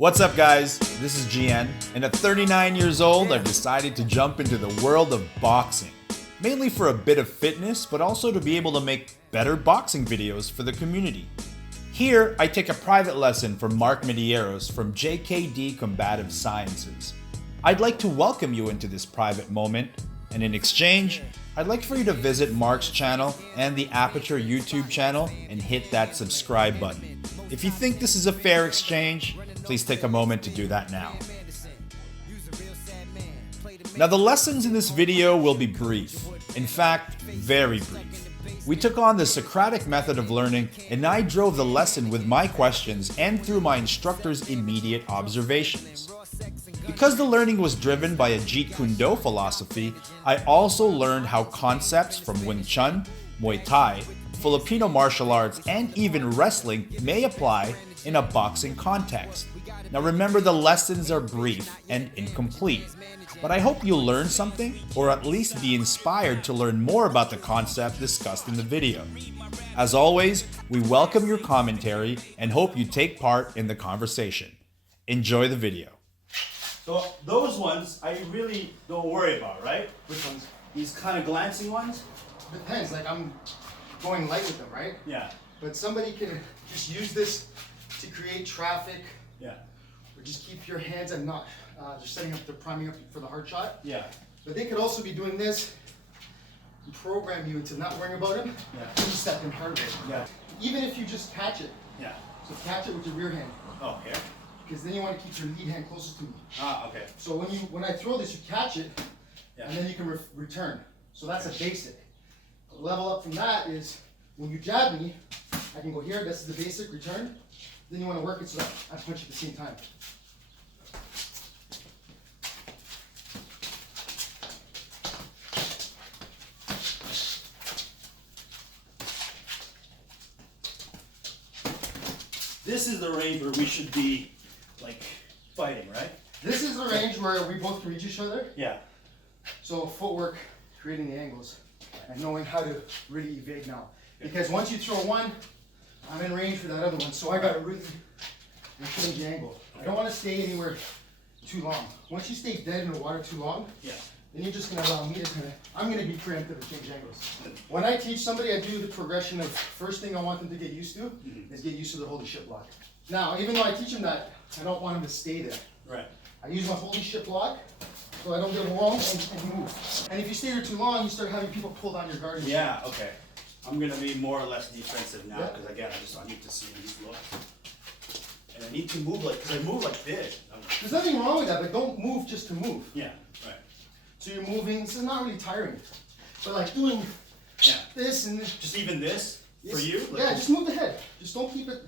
What's up, guys? This is GN, and at 39 years old, I've decided to jump into the world of boxing. Mainly for a bit of fitness, but also to be able to make better boxing videos for the community. Here, I take a private lesson from Mark Medeiros from JKD Combative Sciences. I'd like to welcome you into this private moment, and in exchange, I'd like for you to visit Mark's channel and the Aperture YouTube channel and hit that subscribe button. If you think this is a fair exchange, please take a moment to do that now. Now, the lessons in this video will be brief. In fact, very brief. We took on the Socratic method of learning, and I drove the lesson with my questions and through my instructor's immediate observations. Because the learning was driven by a Jeet Kune philosophy, I also learned how concepts from Wing Chun, Muay Thai, Filipino martial arts, and even wrestling may apply in a boxing context. Now remember, the lessons are brief and incomplete, but I hope you'll learn something, or at least be inspired to learn more about the concept discussed in the video. As always, we welcome your commentary and hope you take part in the conversation. Enjoy the video. So those ones I really don't worry about, right? Which ones? These kind of glancing ones? Depends, like I'm going light with them, right? Yeah. But somebody can just use this to create traffic. Yeah. Or just keep your hands and not just setting up, they're priming up for the hard shot. Yeah. But they could also be doing this and program you into not worrying about him. Yeah. Just step in harder. Yeah. Even if you just catch it. Yeah. So catch it with your rear hand. Okay. Because then you want to keep your lead hand closer to me. Ah, okay. So when I throw this, you catch it, Yeah. and then you can return. So that's a basic. A level up from that is when you jab me, I can go here. This is the basic return. Then you want to work it so that I punch at the same time. This is the range where we should be, like, fighting, right? This is the range where we both can reach each other. Yeah. So footwork, creating the angles, and knowing how to really evade now. Because once you throw one, I'm in range for that other one. So I got to really change the angle. I don't want to stay anywhere too long. Once you stay dead in the water too long, Yeah. then you're just going to allow me to I'm going to be preemptive and change angles. When I teach somebody, I do the progression of first thing I want them to get used to is get used to the holy shit block. Now, even though I teach them that, I don't want them to stay there. Right. I use my holy shit block so I don't get long and move. And if you stay there too long, you start having people pull down your guard. And Yeah, okay. I'm gonna be more or less defensive now, Yeah. because again, I need to see these looks. And I need to move because I move like this. There's nothing wrong with that, but don't move just to move. Yeah, right. So you're moving, this is not really tiring. But like doing this and this. Just even this, for you? Like, Yeah, just move the head. Just don't keep it,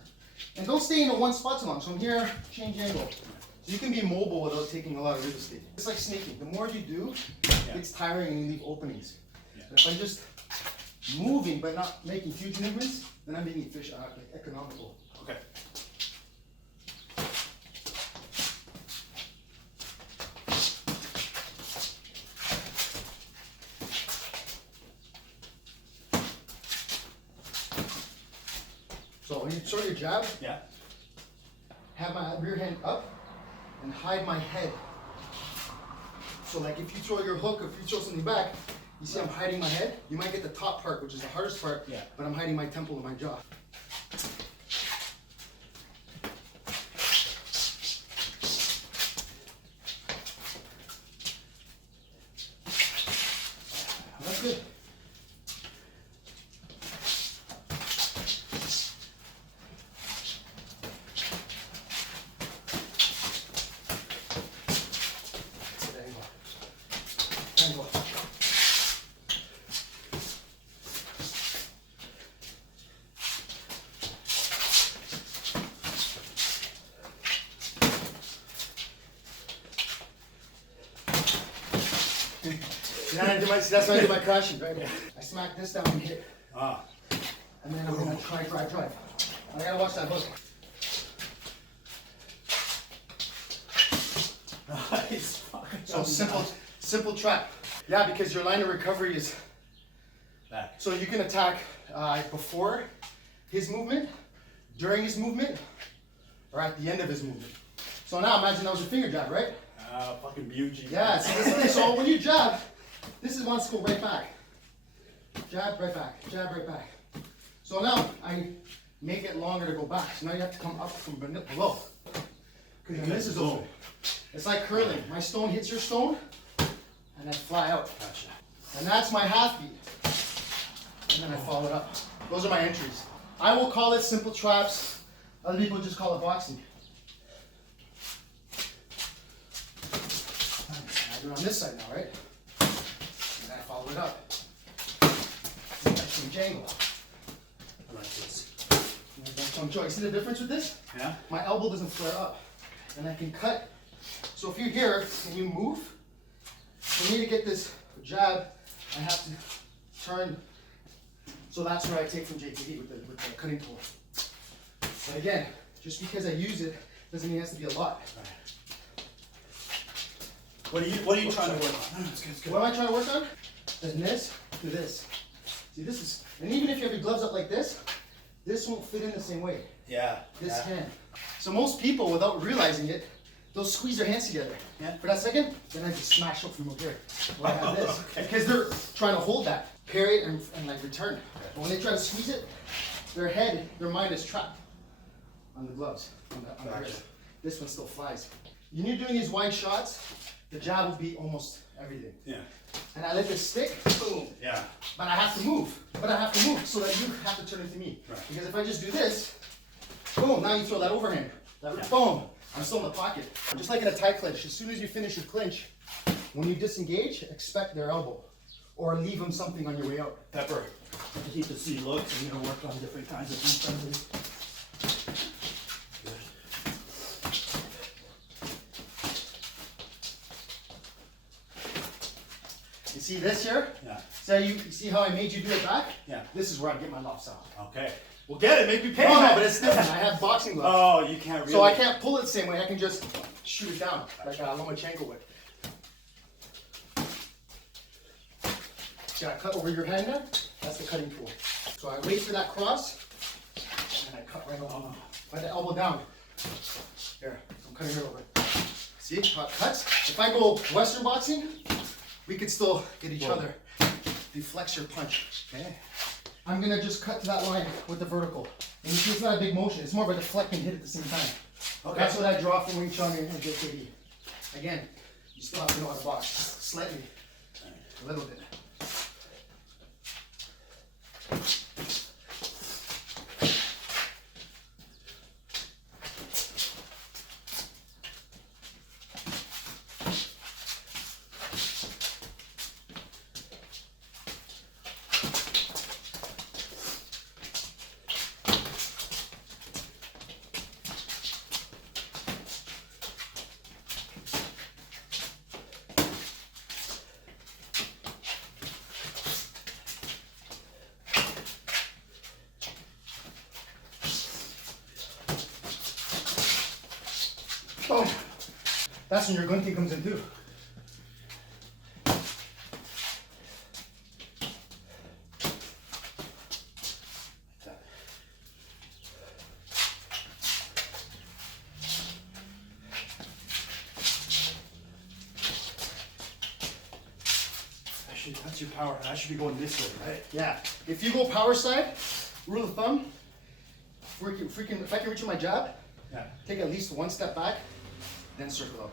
and don't stay in a one spot too long. So I'm here, change angle. So you can be mobile without taking a lot of real estate. It's like snaking. The more you do, it's tiring and you leave openings. Yeah. But if I'm just moving but not making huge movements, then I'm being efficient, like economical. Okay. So when you throw your jab, Yeah. have my rear hand up and hide my head. So like if you throw your hook, or if you throw something back, you see I'm hiding my head. You might get the top part, which is the hardest part, but I'm hiding my temple and my jaw. That's good. Angle. That's why I do my crashing, right? I smack this down and hit. Ah. And then I'm gonna try, drive. I gotta watch that hook. Nice. So simple trap. Yeah, because your line of recovery is Back. So you can attack before his movement, during his movement, or at the end of his movement. So now imagine that was a finger jab, right? Fucking beauty. Yeah, so when you jab, this is wants to go right back. Jab, right back, jab, right back. So now I make it longer to go back. So now you have to come up from below. Because then this is open. It's like curling. My stone hits your stone, and I fly out. Gotcha. And that's my half beat. And then I follow it up. Those are my entries. I will call it simple traps. Other people just call it boxing. I do it on this side now, right? And then I follow it up. And I change angle. I like this. And I don't jump joint. See the difference with this? Yeah? My elbow doesn't flare up. And I can cut. So if you're here and you move, for me to get this jab, I have to turn. So that's where I take from JPD with the cutting tool. But again, just because I use it doesn't mean it has to be a lot. Right. What are you trying to work on? No, it's good, it's good. What am I trying to work on? Then this to this. See, this is, and even if you have your gloves up like this won't fit in the same way. Yeah. This hand. So most people, without realizing it, they'll squeeze their hands together. Yeah. For that second, then I just smash up from over here. Or I have this. Okay. Because they're trying to hold that, parry it, and like return. But when they try to squeeze it, their mind is trapped on the gloves, on the Gotcha. wrist. This one still flies. When you're doing these wide shots, the jab will be almost everything. Yeah. And I let this stick, boom. Yeah. But I have to move. But I have to move so that you have to turn into me. Right. Because if I just do this, boom, now you throw that overhand. That boom, I'm still in the pocket. Just like in a tight clinch, as soon as you finish your clinch, when you disengage, expect their elbow. Or leave them something on your way out. Pepper. I hate to see looks. I'm gonna work on different kinds of defenses. You see this here? Yeah. So you see how I made you do it back? Yeah. This is where I get my lofts out. Okay. Well, get it. Make me pay. No, but it's different. I have boxing gloves. Oh, you can't really. So I can't pull it the same way. I can just shoot it down like Lomachenko would. See, I cut over your hand there? That's the cutting tool. So I wait for that cross, and I cut right over. By the elbow down. Here, I'm cutting it over. See how it cuts? If I go Western boxing, we could still get each other. Deflex your punch. Okay. I'm gonna just cut to that line with the vertical. And you see it's not a big motion, it's more of a deflect and hit at the same time. Okay. That's what I draw from Wing Chun and JKD. Again, you still have to know how to box. Slightly. A little bit. Oh, that's when your gunting comes in too. That's your power. I should be going this way, right? Yeah. If you go power side, rule of thumb, if I can reach with my jab, Yeah. take at least one step back, then circle out.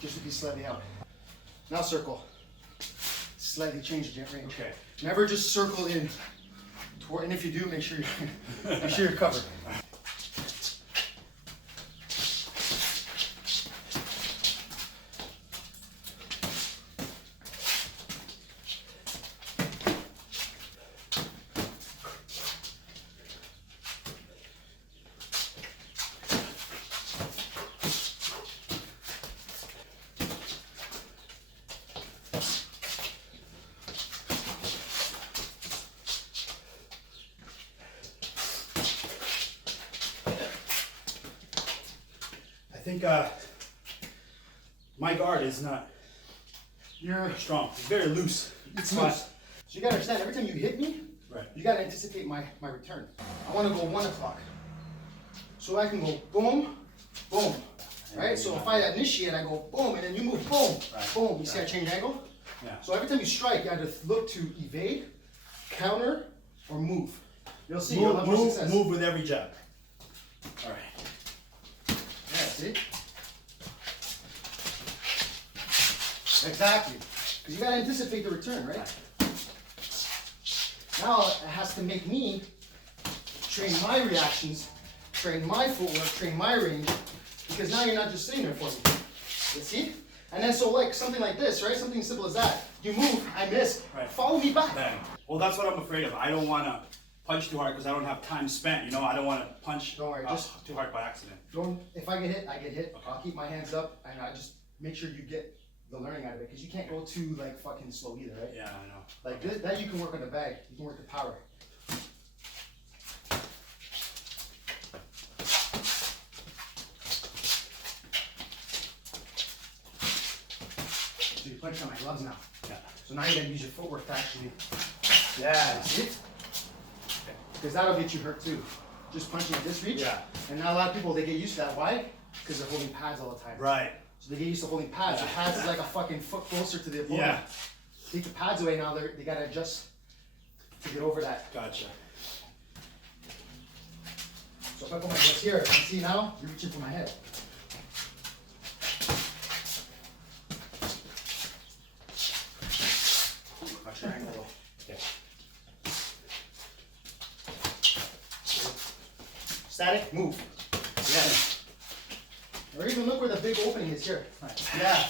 Just to be slightly out. Now circle. Slightly change the range. Okay. Never just circle in. And if you do, make sure you're covered. I think my guard is not You're strong. It's very loose. It's loose. So you gotta understand, every time you hit me, Right. you gotta anticipate my return. I wanna go 1 o'clock. So I can go boom, boom. Right? So if I initiate, I go boom, and then you move boom, boom. You see I change angle? Yeah. So every time you strike, you either look to evade, counter, or move. You'll see. You'll have more success. Move with every jab. All right. Yeah, see? Exactly. Because you gotta anticipate the return, right? Now it has to make me train my reactions, train my footwork, train my range, because now you're not just sitting there for me. You see? And then so like something like this, right? Something as simple as that. You move, I miss. Right. Follow me back. Bang. Well, that's what I'm afraid of. I don't want to punch too hard because I don't have time spent. You know, I don't want to punch Don't worry, just too hard by accident. don't. If I get hit, I get hit. Okay. I'll keep my hands up, and I just make sure you get the learning out of it, because you can't go too like fucking slow either, right? Yeah, I know. Like this, that you can work on the bag. You can work the power. So you're punching on my gloves now. Yeah. So now you gotta use your footwork to actually. Yeah. See? Because that'll get you hurt too. Just punching at this reach. Yeah. And now a lot of people, they get used to that. Why? Because they're holding pads all the time. Right. So they get used to holding pads. The pads is like a fucking foot closer to the opponent. Yeah. Take the pads away now. They gotta adjust to get over that. Gotcha. So if I put my gloves here, you see now you're reaching for my head. I'll triangle though. Okay. Static, move. Yeah. Or even look where the big opening is here. Right. Yeah.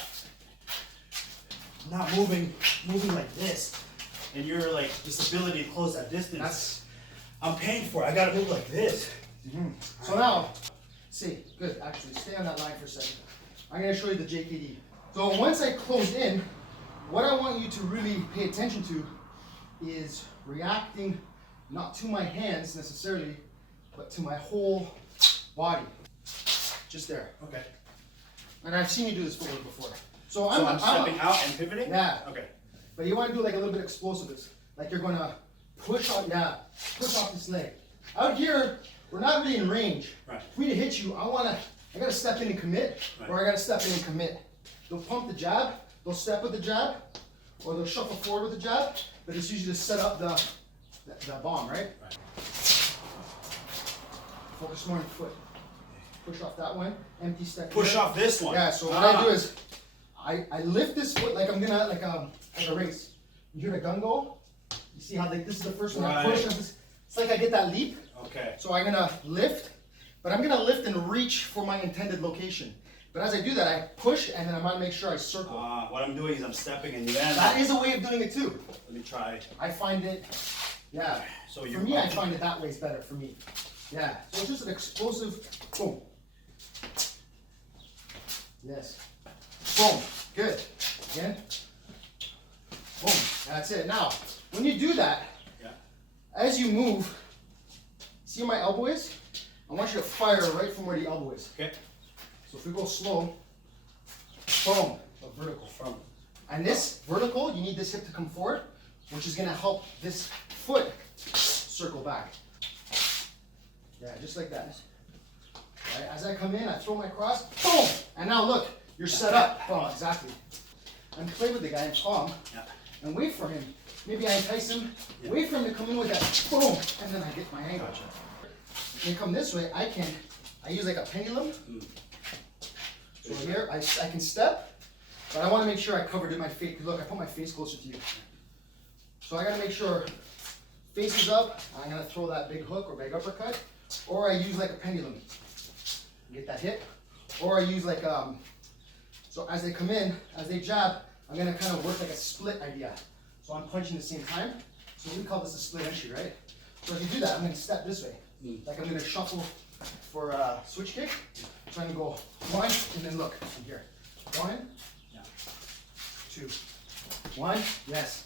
Not moving like this, and you're like this ability to close that distance. That's. I'm paying for it. I gotta move like this. So now, see, good. Actually, stay on that line for a second. I'm gonna show you the JKD. So once I close in, what I want you to really pay attention to is reacting not to my hands necessarily, but to my whole body. Just there. Okay. And I've seen you do this footwork before. So I'm stepping out and pivoting? Yeah. Okay. But you want to do like a little bit of explosiveness. Like you're gonna push off, push off this leg. Out here, we're not really in range. Right. For me to hit you, I gotta step in and commit, Right. or I gotta step in and commit. They'll pump the jab, they'll step with the jab, or they'll shuffle forward with the jab, but it's usually to set up the bomb, right? Right. Focus more on the foot. Push off that one, empty step. Push here. off this one. Yeah, so what I do is, I lift this foot like I'm gonna, like a race. You hear the gun go? You see how like this is the first one I push, and it's like I get that leap. Okay. So I'm gonna lift, but I'm gonna lift and reach for my intended location. But as I do that, I push, and then I might make sure I circle. What I'm doing is I'm stepping and then. That is a way of doing it too. Let me try. I find it, yeah. So For you're me, I find it that way is better for me. Yeah, so it's just an explosive, boom. Yes. Boom, good. Again. Boom, that's it. Now, when you do that, Yeah. as you move, see where my elbow is? I want you to fire right from where the elbow is. Okay. So if we go slow, boom, a vertical. From. And this vertical, you need this hip to come forward, which is gonna help this foot circle back. Yeah, just like that. Right, as I come in, I throw my cross, boom! And now look, you're set up. Boom, exactly. And play with the guy and palm, Yeah. and wait for him. Maybe I entice him, wait for him to come in with that, boom, and then I get my angle. Gotcha. When you come this way, I use like a pendulum. So here, I can step, but I want to make sure I covered my face. Look, I put my face closer to you. So I got to make sure face is up. I'm going to throw that big hook or big uppercut, or I use like a pendulum. Get that hit, or I use like so as they come in, as they jab, I'm gonna kind of work like a split idea. So I'm punching at the same time. So we call this a split entry, right? So if you do that, I'm gonna step this way. Like I'm gonna shuffle for a switch kick. I'm trying to go one, and then look from here. One, Yeah. two, one, yes.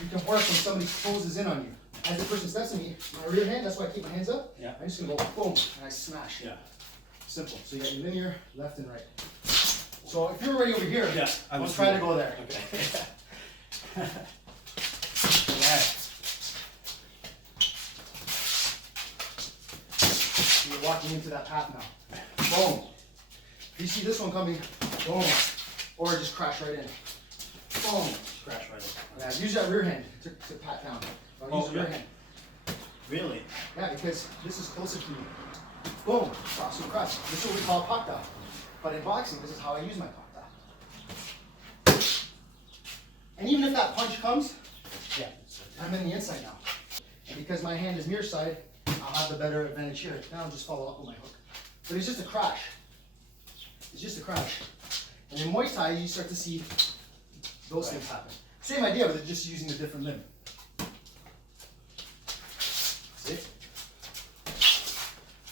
You can work when somebody closes in on you. As the person steps in me, my rear hand, that's why I keep my hands up. Yeah. I'm just gonna go boom, and I smash. Yeah. Simple. So you got your linear, left and right. So if you're already over here, Yeah. I'm trying to go there. Okay. Yeah. You're walking into that path now. Boom. You see this one coming, boom, or just crash right in. Boom. Crash right in. Yeah, use that rear hand to pat down. Don't use the rear hand. Really? Yeah, because this is closer to you. Boom, cross to cross. This is what we call pakta. But in boxing, this is how I use my pakta. And even if that punch comes, yeah, I'm in the inside now. And because my hand is near side, I'll have the better advantage here. Now I'll just follow up with my hook. But it's just a crash. It's just a crash. And in Muay Thai, you start to see those things happen. Same idea, but they're just using a different limb. See?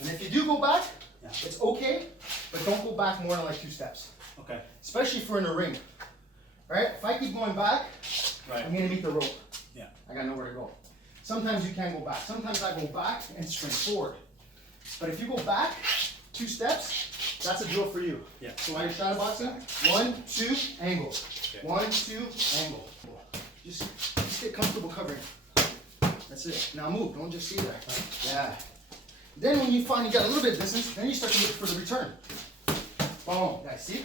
And if you do go back, it's okay, but don't go back more than like 2 steps. Okay. Especially if we're in a ring. Right? If I keep going back, I'm gonna meet the rope. Yeah. I got nowhere to go. Sometimes you can go back. Sometimes I go back and sprint forward. But if you go back 2 steps, that's a drill for you. Yeah. So while you're shadow boxing, 1, 2, angle. Okay. 1, 2, angle. Just get comfortable covering. That's it. Now move. Don't just stay there. Yeah. Then when you find you got a little bit of distance, then you start to look for the return. Boom. Guys, see?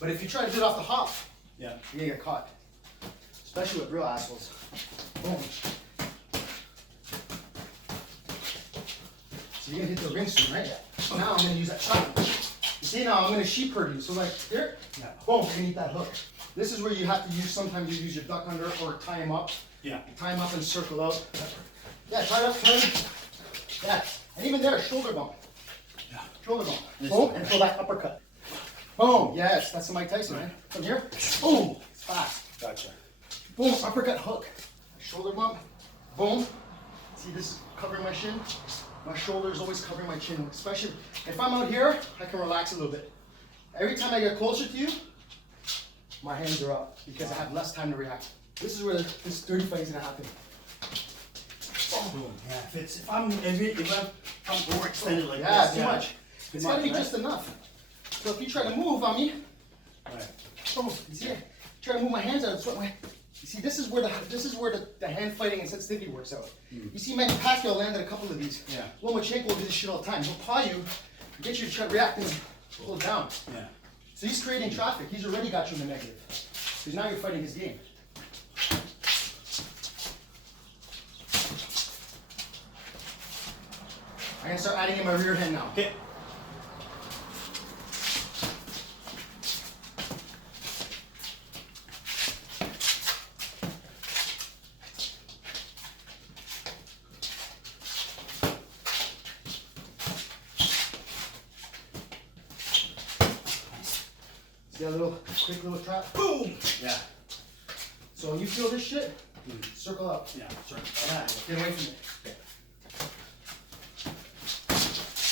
But if you try to do it off the hop, Yeah. you're gonna get caught. Especially with real assholes. Boom. So you're gonna hit the ring soon, right? Now I'm gonna use that shot. You see, now I'm gonna sheep herd you. So like here, boom, you're gonna eat that hook. This is where you have to use, sometimes you use your duck under or tie him up. Yeah. Tie him up and circle out. Yeah, tie it up, turn. Yeah. And even there, shoulder bump. Yeah. Shoulder bump. Boom, and throw that uppercut. Boom, yes, that's the Mike Tyson, man. From here, boom, it's fast. Gotcha. Boom, uppercut hook. Shoulder bump, boom. See, this is covering my shin. My shoulder is always covering my chin. Especially if I'm out here, I can relax a little bit. Every time I get closer to you, my hands are up because I have less time to react. This is where this dirty fight is gonna happen. Boom. Yeah. If I'm overextended like Yeah, this. too much. It's gotta be just enough. So if you try to move on me, boom, you see, try to move my hands out of the way. You see, this is where the hand fighting and sensitivity works out. You see, Manny Pacquiao landed a couple of these. Yeah. Lomachenko will do this shit all the time. He'll paw you, get you to try to react and pull it down. Yeah. So he's creating traffic. He's already got you in the negative. Because now you're fighting his game. I'm gonna start adding in my rear hand now. Okay. See that little quick little trap? Boom. Yeah. So when you feel this shit, circle up. Yeah. Sure. Yeah, get away from it. Okay.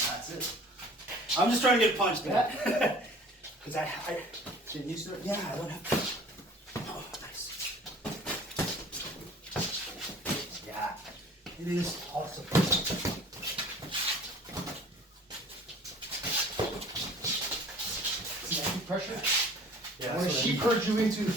That's it. I'm just trying to get punched, man. Because I get used to it. Yeah, I don't have to. Oh, nice. Yeah. It is awesome. See that deep pressure? Yeah. I want to sheep herd you into.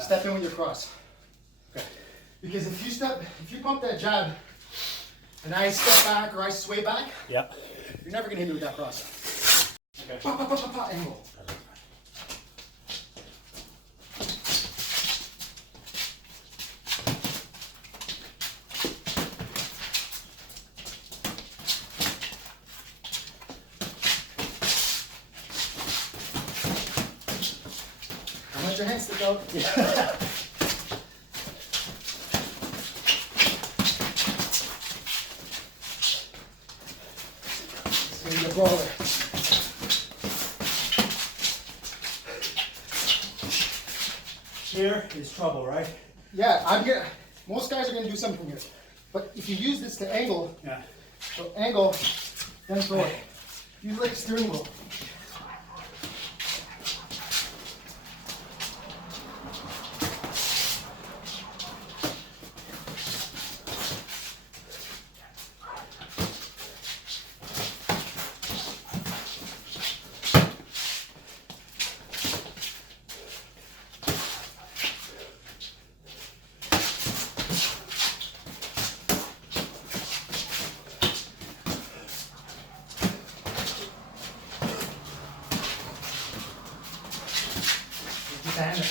Step in with your cross. Okay. Because if you pump that jab and I step back or I sway back, Yep. you're never gonna hit me with that cross. Okay. Pop, pop, pop, pop, pop, angle. Don't let your hands stick out. It's gonna be a brawler. here is trouble, right? Yeah, most guys are gonna do something here. But if you use this to angle, Yeah. so angle, then throw it. Use like a steering wheel. Stand it.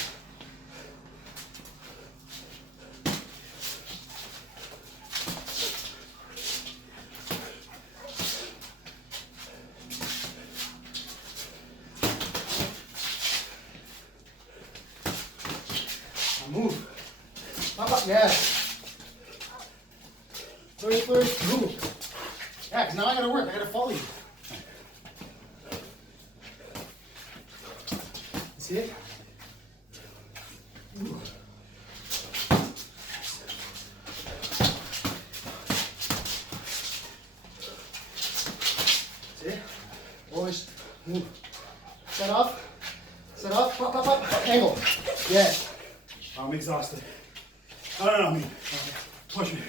Now move. Up, yeah. First, move. Yeah, because now I gotta work. I gotta follow you. See it? Ooh. See? Always move. Set up, pop, pop, pop, angle. Yeah. I'm exhausted. No, me. Push me.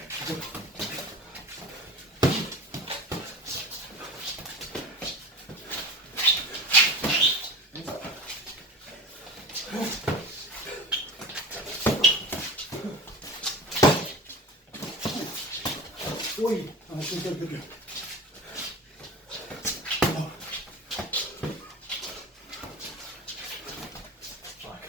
Oi. Oh, good. Oh. Fuck.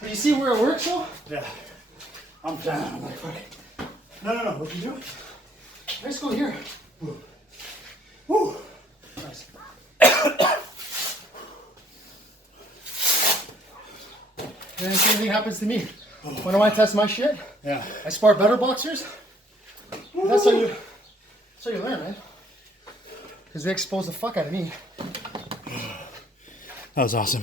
But you see where it works though? Yeah. I'm down. I'm like, fuck. No. What you doing? Let's go here. Woo. Woo. Nice. And the same thing happens to me. When I want to test my shit, Yeah. I spar better boxers. And that's how you learn, man. Because they expose the fuck out of me. That was awesome.